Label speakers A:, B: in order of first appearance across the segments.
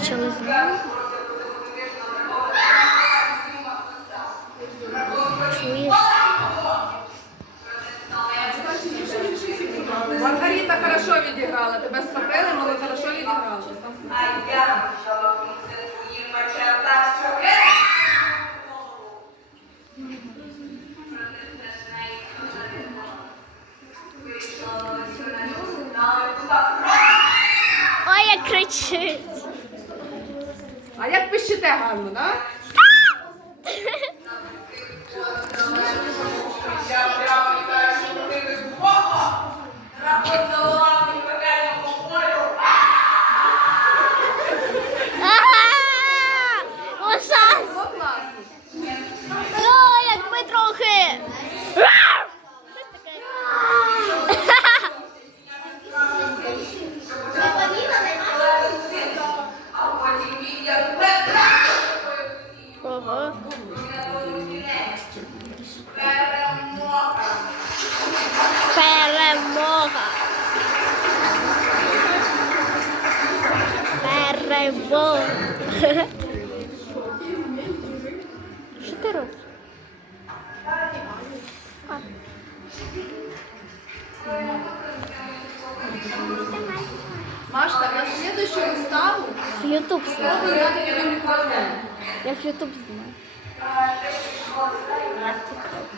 A: почали знову. Чуєш?
B: Маргарита хорошо відіграла. Тебе схопили, але хорошо відіграла.
C: А я почала
A: Ой, як кричить.
B: А як пищите гарно, так?
A: Ага! Ужас! Ну, як ми трохи. Ого. Перемога. Перемога. Що ти робиш? А.
B: Машка, на следующую виставу
A: В Ютуб знімаю.
B: пробуй брати тобі мікрофон.
A: Я в Ютуб знімаю.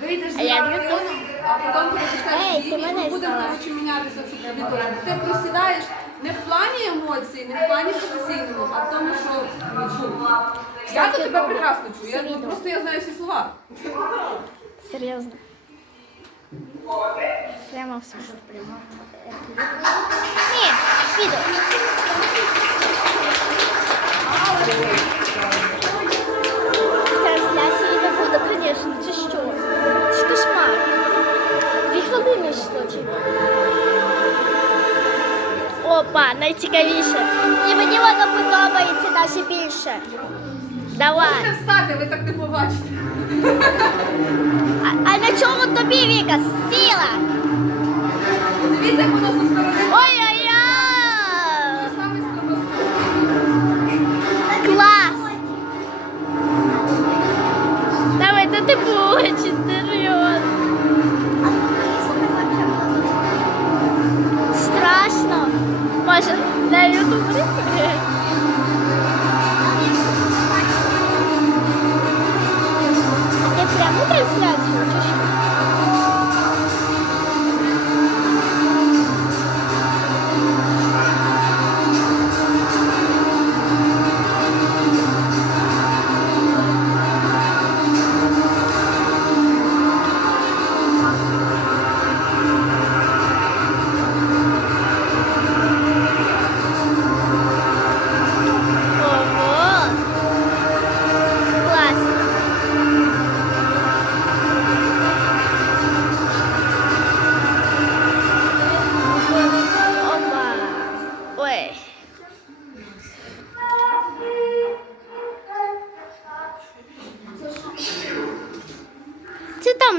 B: Вийдеш з
A: А я в
B: мікрофоном, а потім
A: ти
B: дії, і ми будемо коротше, мінятися в аудиторії. Ти просідаєш не в плані емоцій, не в плані професійному, а в тому, що. Я то тебе прекрасно чую. Я, ну, просто я знаю всі слова.
A: Серйозно. Прямо в смысле. Ні, відео. найцікавіше. І мені воно подобається навіть більше. Давай.
B: Можете встати, ви так не побачите.
A: А, а на чому тобі, Віка? Сіла!
B: Дивіться, як воно зі сторони.
A: Ой-ой-ой!
B: Саме стробоскоп.
A: Клас! Давай, та ти будеш, করে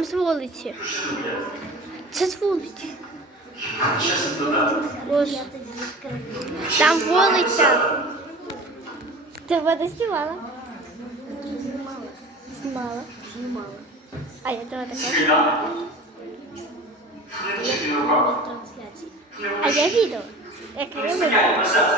A: там з вулиці. Це з вулиці. Боже. Там вулиця. Ти мене знімала? Знімала. Знімала. Знімала. А я тебе така. А я відео. Як я роблю.
D: на сердце,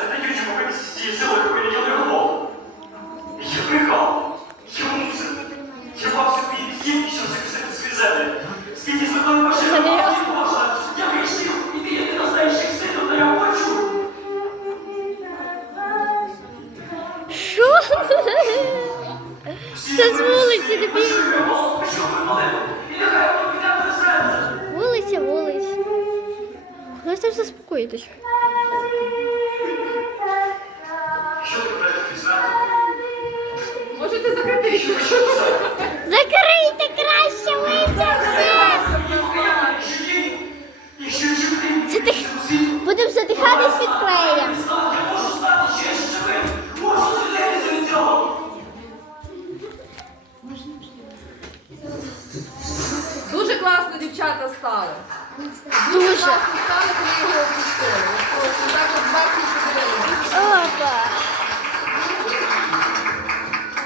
A: Це з вулиці, не. Вулиця, вулиця. Хтось там заспокоїтесь?
D: Що ти будеш?
B: Можете закрити вікно. дівчата стали?
A: Дуже
B: класно стали, коли його опустили. Ось так от бабки подивилися.
A: Опа!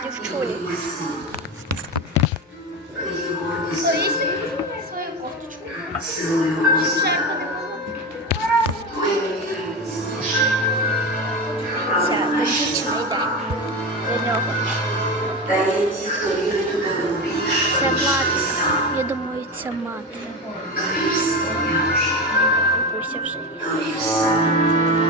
E: Дівчулі.
A: Це дівчина йде до нього.
E: Та є ті, хто вірить у тебе більше.
A: Це. Я думаю, це мати. Бабуся вже є.